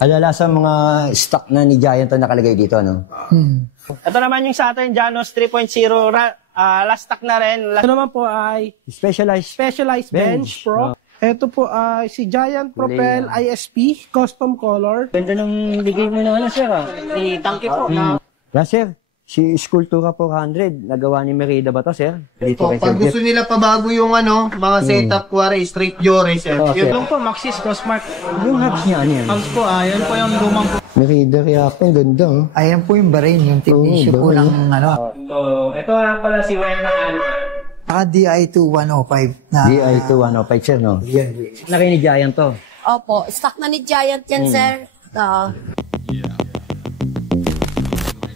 Alala sa mga stock na ni Giant na nakalagay dito, no? Ito naman yung sa atin, Janos 3.0, last stock na rin. Ito naman po ay Specialized Bench Pro. Ito po ay si Giant Propel ISP Custom Color. Ganda ng bigay mo na sir, si Tangke po. Yeah, sir. Si Sculptura 400, nagawa ni Merida ba to, sir? Dito So, pag gusto nila pabago yung mga setup, kuwari, straight jaw racer. Okay. Yun lang po. Maxis Crossmark. Yung hubs niya, ano yan? Hubs po, yan po yung lumang po. Merida kaya po, ang ganda, oh. Ayan po yung Bahrain, yung technician po ng So, ito pala si Wen ng DI2 105 na DI2 105, sir, no? yeah. Nakay ni Giant to. Opo, stock na ni Giant yan, sir.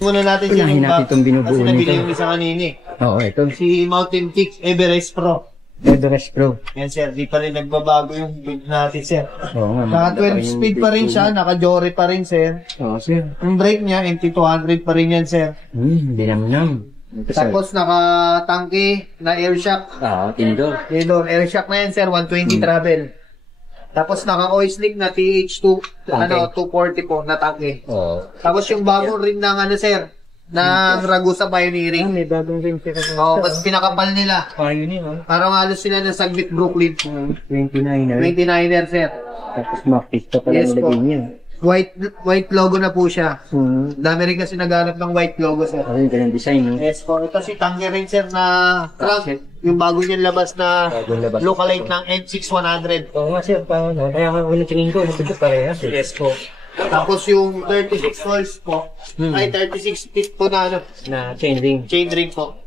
Muna natin Unahin natin itong binubuo kasi nabili nito. yung isa kanini. Oo, ito. Si Mountain Kicks Everest Pro. Everest Pro. Yan sir, di pa rin nagbabago yung build natin sir. Oo nga. Naka 12 speed pa rin siya, naka Jory pa rin sir. Oo, sir. Yung brake niya, MT200 pa rin yan sir. Dinamnam. Tapos naka tangke na air shock. Tinidor. Air shock na yan sir, 120 travel. Tapos naka oil slick na TH2, 240 po na tangke. Oo. Tapos yung bagong rim ng sir, ng Ragusa Pioneering. May bagong rim sir. Oo, mas pinakapal nila. Pioneer, Parang halos sila ng Saglit Brooklyn. 29er. 29er sir. Tapos makista pala Yes, nilagay po. niya. White logo na po siya. Dami rin kasi naghanap ng white logo sir. Yung ganang design, no? Yes po. Ito si Tangke rin sir na trunk. Yung bago niyang labas na lookalike ng M6100. Oo nga sir, paano? Kaya nga unang tingin ko, nabigod parehas. Yes po. Tapos yung 36 volts po, ay 36 feet po na Na chain ring. chain ring po.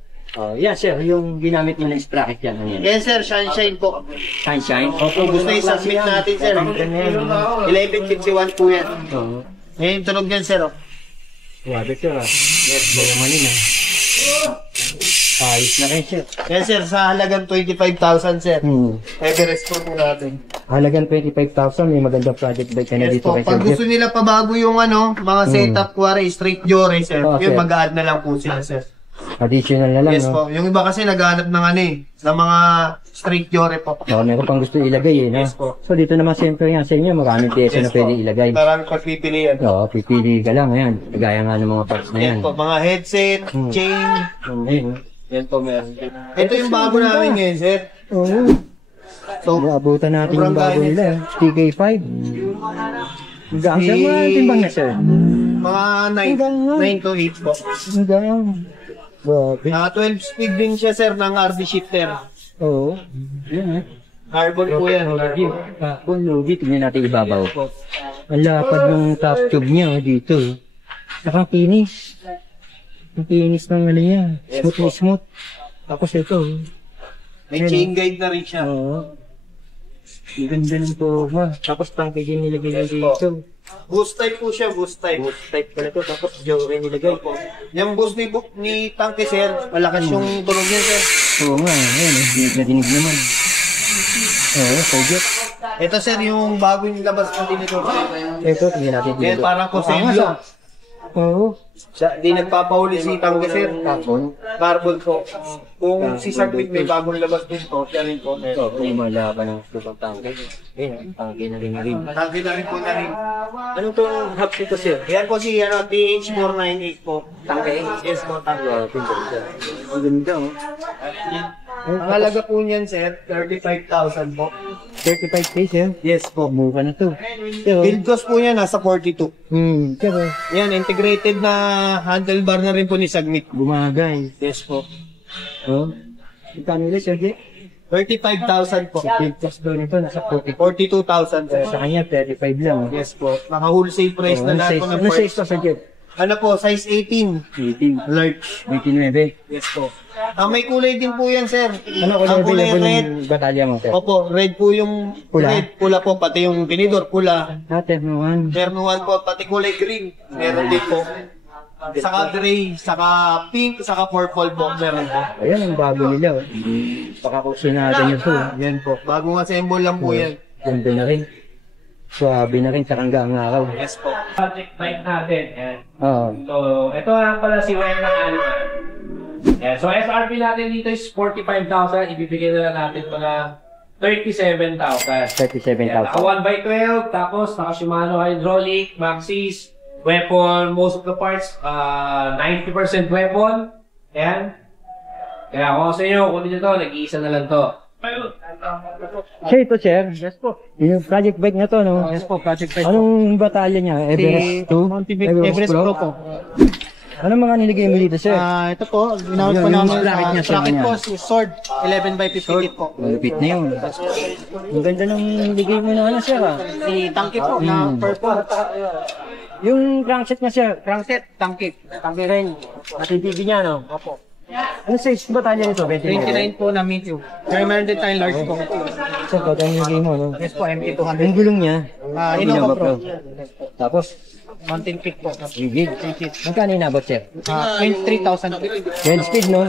Yeah, sir. Yung ginamit mo na sprocket yan. Ano yan? Yes sir, shine po. Sunshine? Opo, gusto i-submit natin sir. 1151 po yan. Oo. Ngayon tunog yan sir. Grabe, sir. Yes, bayamanin, ha? Ayos na rin, sir. Yan sir, sa halagang 25,000 sir. Everest po natin. Halagang 25,000, may magandang project bike ka na Yes dito po, kay pag Sir gusto nila pabago yung mga setup, kuwari straight jaw racer, Oh, yun sir. mag-add na lang po sila sir. Additional na lang, Yes no? po, yung iba kasi naghahanap ng ng mga straight jaw po. Meron pang gusto ilagay, no? Yes po. So, dito naman siyempre nga sa inyo, maraming pyesa na Yes po. pwede ilagay. Marami pagpipilian. Oo, pipili ka lang, ayan. Gaya nga ng mga parts na yan. Yan po, mga headset, chain. Ayun. Yan po meron. Ito yung bago namin ngayon sir. Oo. So, abutan natin yung sobrang bago ganyan, nila. TK5. Hanggang sa mga timbang na, sir. Mga 9 to 8 po. Hanggang. Grabe. Naka 12 speed din siya sir ng RB shifter. Oo. Yan, Carbon po yan. Kung lugi, tingnan natin ibabaw. Ang lapad ng top tube niya, dito. Nakakinis. Ang kinis ng ano niya. Smooth na smooth. Tapos ito. May chain guide na rin siya. Oo. Ang ganda ng forma. Tapos tangke din nilagay niya dito. Boost type po siya, boost type. Boost type pala ito. Tapos Joey nilagay. Yung boost ni Tangke sir, malakas yung tunog niya sir. Oo nga. Ayan. Dinig na dinig naman. Oo. Pagkat. Ito sir, yung bago yung labas ng tinidor. Ito. Tingnan natin. Yan, parang Cosello. Oo. Di nagpapahuli si Tangke sir. Carbon po. Kung si Saglit may bagong labas din po, siya rin po. Ito. Kung malaban ng subang tangke. Ayan. Tangke na rin. Tangke na rin po na rin. Anong itong hubs nito, sir? Yan po si TH498 po. Tangke. Yes po, Tangke. Ang ganda, oh. Ang halaga po niyan sir, 35,000 po. 35K, sir? Yes po. Mura na to. Pero, Build cost po niya nasa 42. pero, Yan, integrated na handlebar na rin po ni Saglit. gumagay. Yes po. Oh. Ikano ulit, sir, Jay? 35,000 po. Build cost daw nito, nasa 40. 42,000 sir. Sa kanya, 35 lang. Yes po. Naka-wholesale price na lahat po ng Ano size parts. to, sir, Jay? Ano po, size 18. 18. Large. 89. Yes po. May kulay din po yan sir. Ano ko Ang kulay available red. ng batalya mo, sir? Opo, red po yung Pula? red. Pula po, pati yung tinidor, pula. Terno 1. Ternuan po, pati kulay green. Meron din po. Saka gray, saka pink, saka purple po. Meron po. Ayan, ang bago nila, oh. Pakakurso natin yun po. Yan po. Bagong assemble lang po yan. Ganda na rin. Swabe na rin, sarangga ang araw. Yes po. Project bike natin, yan. Oo. So, ito nga pala si Wen ng Yan. So, SRP natin dito is 45,000. Ibibigay na lang natin mga 37,000. 37,000. Naka 1x12, tapos naka Shimano hydraulic, Maxxis, weapon, most of the parts, 90% weapon. Ayan. Kaya kung sa inyo, kunin nyo to, nag-iisa na lang to. Sir, ito sir. Yes po. Yung project bike na to, no? Yes po, project bike po. Anong batalya niya? Everest 2? Everest Pro po. Anong mga niligay mo dito, sir? Ito po, ginawit po Yung namin bracket niya, sir, bracket niya. po, si Sword 11x58 po. Malupit na yun. Ang ganda ng niligay mo na ano, sir, ah. Si Tangke po, na purple. Yung crankset niya, sir. Crankset, Tangke. Tangke rin. Matitigi niya, no? Opo. Ano size batalya nito? 29 po na medium. Pero meron din tayong large po. Sir, ito yung niligay mo, no? Yes po, MT200. Yung gulong niya. Innova Pro. Tapos, Mountain Peak po. rigid. Magkano inabot, sir? 23,000. 12 speed, no?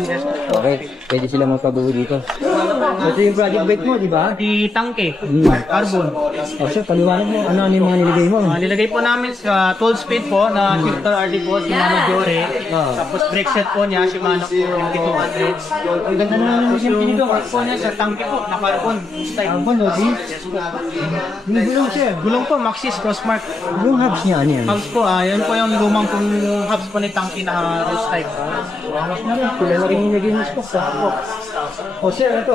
Okay. Pwede sila magpabuo dito. Ito yung project bike mo, di ba? Si Tangke, carbon. O, sir, paliwanag mo. Ano yung mga niligay mo? Nilagay po namin sa 12 speed po na shifter RD po, Shimano Jore. Tapos brake set po niya, Shimano po, MT200. Ang ganda na Tapos yung fork po niya sa Tangke po, na carbon. Carbon, no? Yung gulong, sir. Gulong po, Maxxis Crossmark. Yung hubs niya, ano yan? Hubs po, yan po yung lumang pong hubs po ni Tangke na rose type. Kulay na rin yung naging spoke, sa po. O, sir, ito.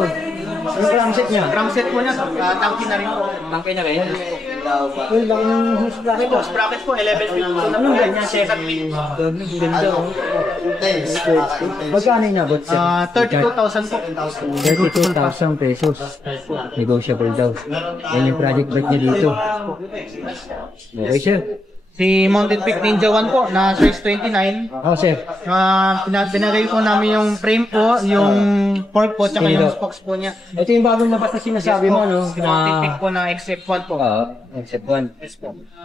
Yung crankset niya. Crankset po niya, Tangke na rin po. Tangke na rin. Well, laki ng hose bracket po. Tapos bracket po, 11 feet po na Anong po. ganyan, sir? Second feet. Ganda, oh. Magkano inabot, sir? 32,000 po. 32,000 pesos. Negotiable daw. Yan yung project bike niya dito. Okay, sir. Si Mountain Peak Ninja 1 po, na size 29. Oh, sir. Pinagay po namin yung frame po, yung fork po, tsaka yung Sino? spokes po niya. Ito yung bagong labas na sinasabi mo, no? Si Mountain Peak po na XF1 po. Oo, except one.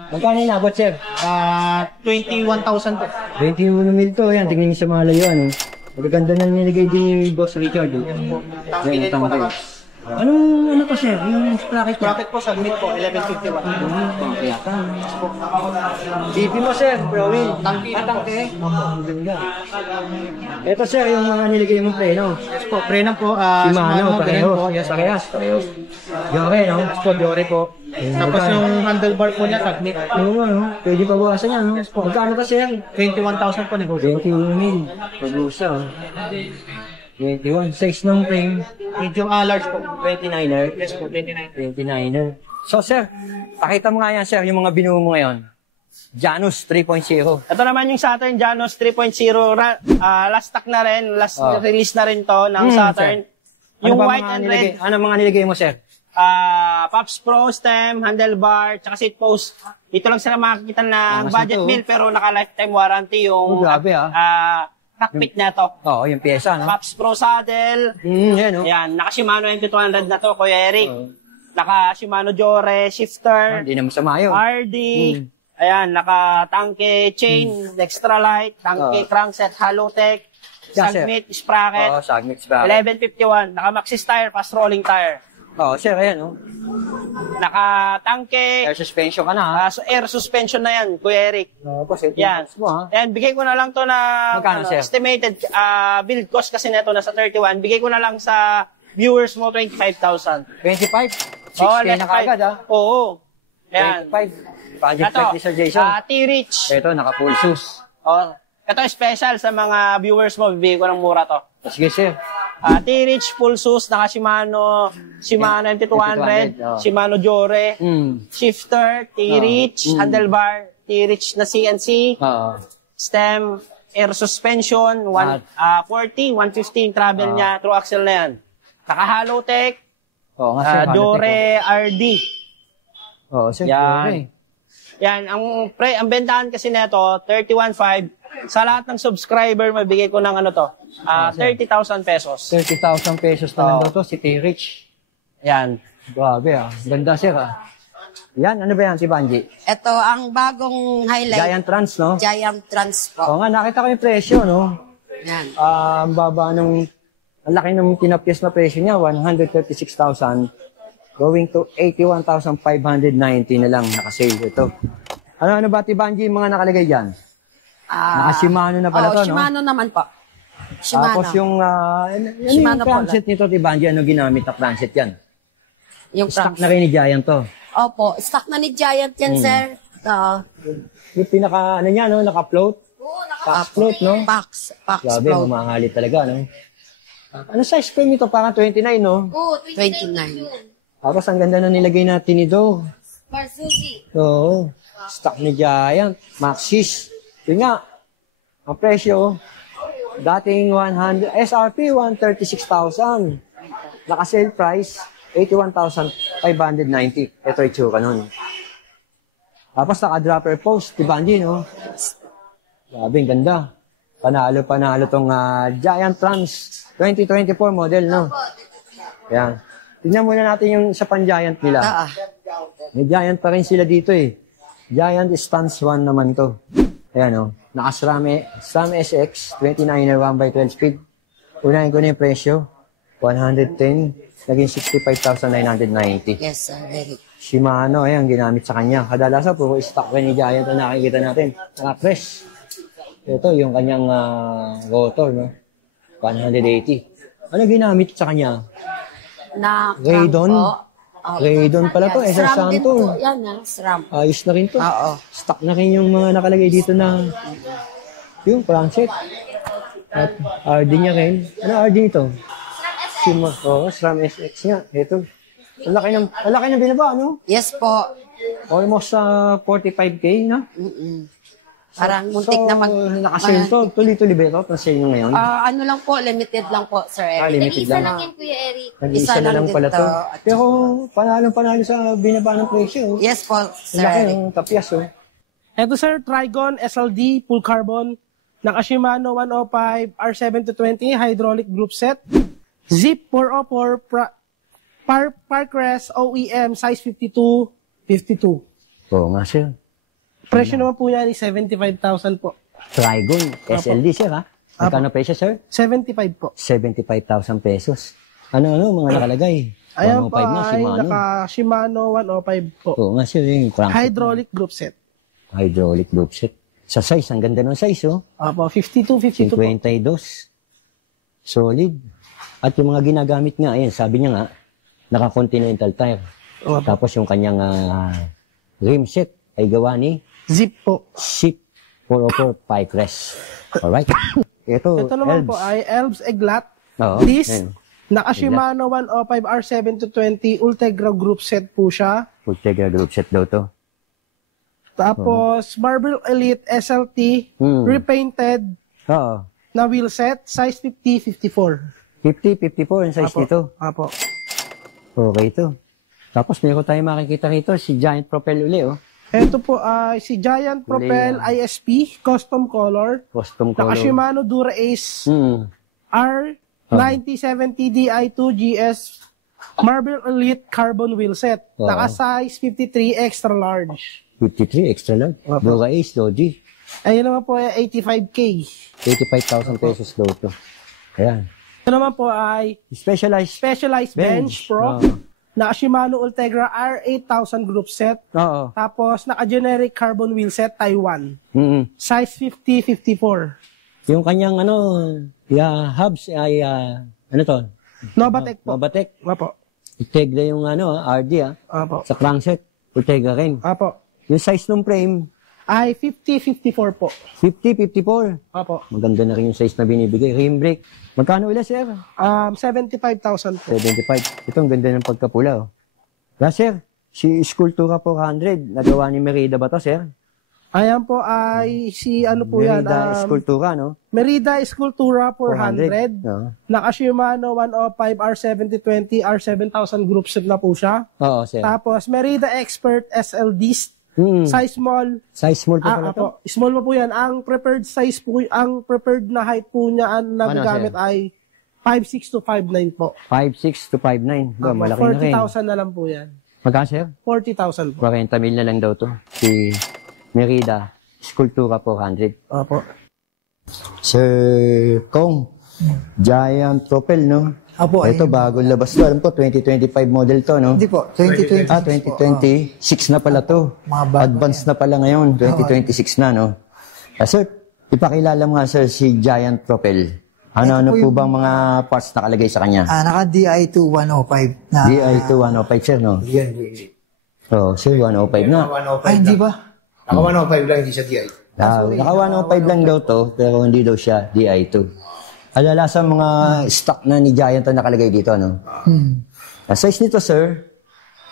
Magkano inabot, sir? 21,000 po. 21 mil to. Yan, tingnan niyo sa mga layuan, eh. Magaganda na niligay din ni Boss Richard, eh. Tangke din po na. Anong, ano to, sir? Yung bracket niya? Bracket po, submit po, 1151. BP mo, sir. Prowin. Tangke. Tangke. Ang ganda. Ito, sir, yung mga niligay mong preno. Yes po, preno po. Shimano, ganun pareho. po. Yes, Parehas. Yore, no? Yes po, Diore po. Tapos yung handlebar po niya, submit. Oo, no? Pwede pa bawasan yan, no? Magkano to, sir? 21,000 po negosyo. 21 mil. Pag-usa, oh. 21. Size ng frame. Medium large po. 29er. Yes po, 29. 29er. So, sir, pakita mo nga yan, sir, yung mga binuo mo ngayon. Janus 3.0. Ito naman yung Saturn Janus 3.0. Last stock na rin. Last release na rin to ng Saturn. Yung ba white mga and niligay? red. Ano mga niligay mo, sir? Pops Pro, stem, handlebar, tsaka seat post. Dito lang sila makikita ng budget meal pero naka-lifetime warranty yung grabe, cockpit na to. Oo, yung pyesa, no? Pops Pro saddle. Yan, no? Yan, naka-Shimano MT200 na to, Kuya Eric. Naka-Shimano Jore, shifter, Hindi naman sama yun. RD. Ayan, naka-tangke, chain, extra light, tangke, crankset, Halotech, Yeah, sir. Sagmit, sprocket, Oo, Sagmix ba? 1151, naka-Maxxis tire, fast rolling tire. Oo, sir, ayan, no? Naka-tangke, Air suspension ka na, ha? so air suspension na yan, Kuya Eric. Tapos, ito Yan. mo, ha? Yan, bigay ko na lang to na Magkano, sir? estimated build cost kasi nito nasa 31. Bigay ko na lang sa viewers mo 25,000. 25? 6K Oh, na kagad, ha? Oo. Yan. 25. Project Ito, bike ni Sir Jason. T-Reach. Ito, naka-full shoes. Oh, ito special sa mga viewers mo, bibigay ko ng mura to. Sige, sir. T-Reach full shoes, naka Shimano MT200, oh. Shimano Jore, Hmm. shifter, T-Reach, handlebar, T-Reach na CNC, Oo. stem, air suspension, 40, 115 travel niya, through axle na yan. Naka-Halotech, Oo nga, sir. Jore RD. Oo, sir. Yan. Okay. Yan, ang bentahan kasi nito 31.5. Sa lahat ng subscriber, mabigay ko ng ano to, 30,000 pesos. 30,000 pesos na lang to, si T-Rich. Yan. Grabe, Ganda, sir, Yan, ano ba yan, si Banji? Ito ang bagong highlight. Giant Trans, no? Giant Trans po. Oo nga, nakita ko yung presyo, no? Yan. Ang baba ang laki ng tinapyas na presyo niya, 136,000. Going to 81,590 na lang nakasale ito. Ano ba, Tibanji, yung mga nakalagay dyan? Naka-Shimano na pala to, no? Shimano naman po. Shimano. Tapos yung, Shimano yung crankset nito, Tibanji, ano ginamit na crankset yan? Yung Stock cranks. na rin ni Giant to. Opo, stock na ni Giant yan, sir. Yung pinaka, ano niya, no? Naka-float. Naka-float, no? Pax Grabe, float. mamahalit talaga, no? Ano size frame ito? Parang 29, no? 29. Tapos ang ganda na nilagay natin ito. Oo. Stock ni Giant. Maxis. Yun nga. Ang presyo, dating SRP 136,000. Naka-sale price, 81,590. Ito yung tsura nun. Tapos naka-dropper post, Tibandi, no? Grabe, ang ganda. Panalo tong Giant Trans 2024 model, no? Yan. Tingnan muna natin yung sa pan-Giant nila. May Giant pa rin sila dito eh. Giant Stance 1 naman to. Ayan o. Naka-SRAM SX 29er 1x12 speed. Unahin ko na yung presyo. 110. Naging 65,990. Yes, sir. Very. Shimano, ayan, ginamit sa kanya. Kadalasan, puro stock rin ni Giant na nakikita natin. Naka-press. Ito, yung kanyang rotor, no? 180. Ano ginamit sa kanya? Na Raydon? Raydon pala to, SR SRAM din Santo. po. Yan, SRAM. Ayos na rin to. Oo. Stock na rin yung mga nakalagay dito na yung crankset. At RD niya rin. Ano RD nito? SRAM SX nga. Ito. Ang laki ng binaba, no? Yes po. Almost 45K, no? Parang muntik na Nakasale to. Tuloy-tuloy ba ito? Pasale nyo ngayon? ano lang po, limited lang po, Sir Eric. Limited lang. yan, Kuya Eric. Nag-isa na lang pala to. Pero panalo sa binaba ng presyo. Yes po, Sir Laki Eric. ng tapyas, oh. Ito, sir, Trigon SLD, full carbon. Naka Shimano 105 R7-20 hydraulic group set. Zip 404 Parkrest OEM size 52. Oo nga, sir. Presyo naman po yan is 75,000 po. Trigon, SLD, sir, ha? Magkano presyo, sir? 75 po. 75,000 pesos. Ano, mga nakalagay? Ayan 105 po na, ay Shimano. naka Shimano 105 po. Oo nga, sir, yung crankset. Hydraulic group set. Hydraulic group set. Sa size, ang ganda ng size, oh. Apo, 52 po. 52. Solid. At yung mga ginagamit nga, ayan, sabi niya nga, naka-continental tire. Tapos yung kanyang rim set ay gawa ni Zip po. Zip 404 Parkrest. Alright. Ito naman Elbs. po ay Elbs Eglat. Oo, This, ayan. naka Shimano 105 R7-20 Ultegra group set po siya. Ultegra group set daw to. Tapos, Marble Elite SLT, repainted Oo. na wheel set, size 50-54. 50-54 ang size nito. Apo. Okay ito. Tapos meron tayong makikita rito, si Giant Propel uli, oh. Ito po ay si Giant Propel ISP, custom color. Custom Naka color. Shimano Dura Ace R9070 Di2 GS Marble Elite carbon wheel set. Naka size 53 extra large. 53 extra large. Dura Ace, Doji. Ayun naman po ay 85K. 85,000 pesos daw ito. Ayan. Ito naman po ay Specialized Bench Pro. Naka Shimano Ultegra R8000 group set. Oo. Tapos naka-generic carbon wheel set Taiwan. Size 50-54. Yung kanyang hubs ay, ano to? Novatec po. Novatec. Apo. Ultegra yung RD, Apo. Sa crankset, Ultegra rin. Apo. Yung size ng frame, Ay 50-54 po. 50-54. Apo. Maganda na rin yung size na binibigay. Rim brake. Magkano ulit, sir? 75,000 po. 75. Ito, ang ganda ng pagkapula, oh. Sir, si Sculptura 400, nagawa ni Merida ba to, sir? Ayan po ay si ano po yan. Merida Sculptura, no? Merida Sculptura 400. No? Naka Shimano 105 R7-20 R7000 group set na po siya. Oo, sir. Tapos Merida Expert SLD size small. Size small po pala to? Apo. Small po yan. Ang preferred size po, ang preferred na height po niya ang nagagamit ay 5'6" to 5'9" po. 5'6" to 5'9". Apo, Malaki na rin. 40,000 na lang po yan. Magkano, sir? 40,000 po. 40 mil na lang daw to. Si Merida Sculptura 400. Opo. Sir Kong, Giant Propel, no? Apo, Ito, bagong labas to. Alam ko, 2025 model to, no? Hindi po, 2020. 2026 na pala to. Mga bago Advance na pala ngayon, 2026 na, no? Sir, ipakilala mo nga, sir, si Giant Propel. Ano po bang mga parts nakalagay sa kanya? Naka DI2 105 na. DI2 105, sir, no? Yan. Oh, sir, 105 na. 105 Ay, hindi ba? Naka 105 lang, hindi siya DI. Naka 105 lang daw to, pero hindi daw siya DI2. Alala sa mga stock na ni Giant na nakalagay dito, no? Ang size nito, sir,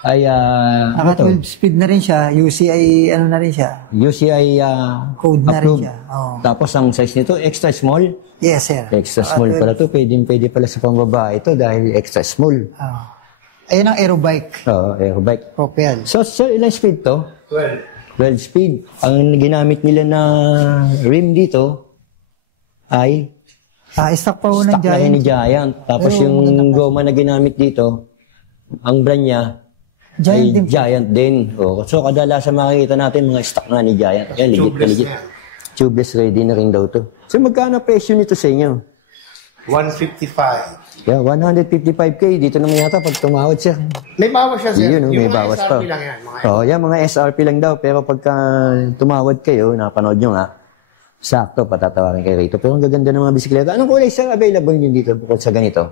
ay, Naka 12 speed na rin siya. UCI, ano na rin siya. UCI Code na rin approved. siya. Oo. Tapos ang size nito, extra small. Yes, sir. Extra small pala to. Pwede pala sa pambabae ito dahil extra small. Oo. Ayan ang aerobike. Oo, aerobike. Propel. So, sir, ilang speed to? 12 speed. Ang ginamit nila na rim dito ay Stock pa ho ng stock na yun Giant. ni Giant. Tapos Pero yung goma na ginamit dito, ang brand niya Giant ay din. Giant din. Oh, so, kadalasan makikita natin mga stock na ni Giant. Yan, legit na legit. Tubeless ready na rin daw to. So, magkano presyo nito sa inyo? 155. Yeah, 155K. Dito naman yata pag tumawad siya. May bawas siya, sir. Yun, may Yung mga bawas SRP pa. lang yan. Mga Oh, yan, mga SRP lang daw. Pero pagka tumawad kayo, napanood nyo nga, sakto, patatawarin kayo rito. Pero ang gaganda ng mga bisikleta. Anong kulay sir available nyo dito bukod sa ganito?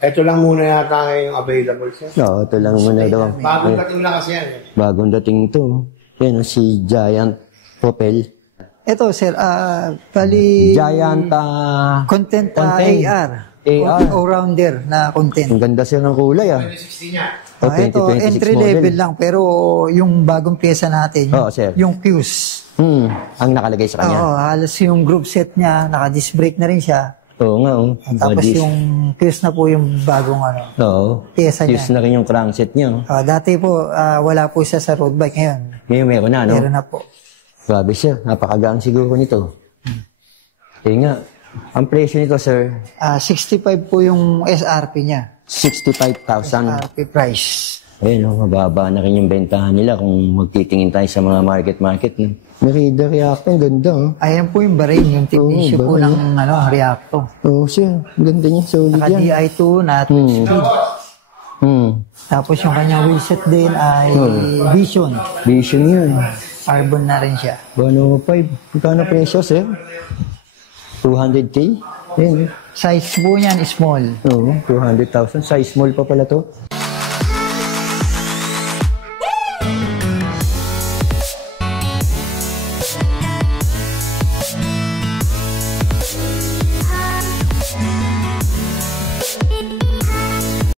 Ito lang muna yata yung available, sir. Oo, ito lang muna daw. Bagong dating lang kasi yan. Bagong dating ito. Yan, si Giant Propel. Ito, sir, bali... Giant, Content, Content. AR. AR. All-rounder na content. ang ganda sir ng kulay ah. 2016 niya. Ito, 2026 entry model. level lang, pero yung bagong pyesa natin, Oo, sir. yung Fuse. Ang nakalagay sa kanya. Oo, halos yung group set niya, naka-disc brake na rin siya. Oo nga, oh. Tapos Bodies. yung Fuse na po yung bagong Oo. pyesa niya. Use na rin yung crankset niya. Oh. Dati po, wala po siya sa road bike ngayon. Ngayon meron na, no? Meron na po. Grabe sir, napakagaan siguro nito. Eh nga, ang presyo nito sir, 65 po yung SRP niya. 65,000. SRP price. Ayun, oh, mababa na rin yung bentahan nila kung magtitingin tayo sa mga market. No? Merida Reacto, ang ganda. Oh. Ayan po yung Bahrain, yung technician po Bahrain. ng Reacto. Oo, sir. Ang ganda niya. Solid Naka yan. DI2 na 12 speed. Tapos yung kanyang wheelset din ay Vision. Vision yun. Carbon na rin siya. 105. Magkano presyo, sir? 200K? Yan. Size po niyan, small. Oo, 200,000. Size small pa pala to.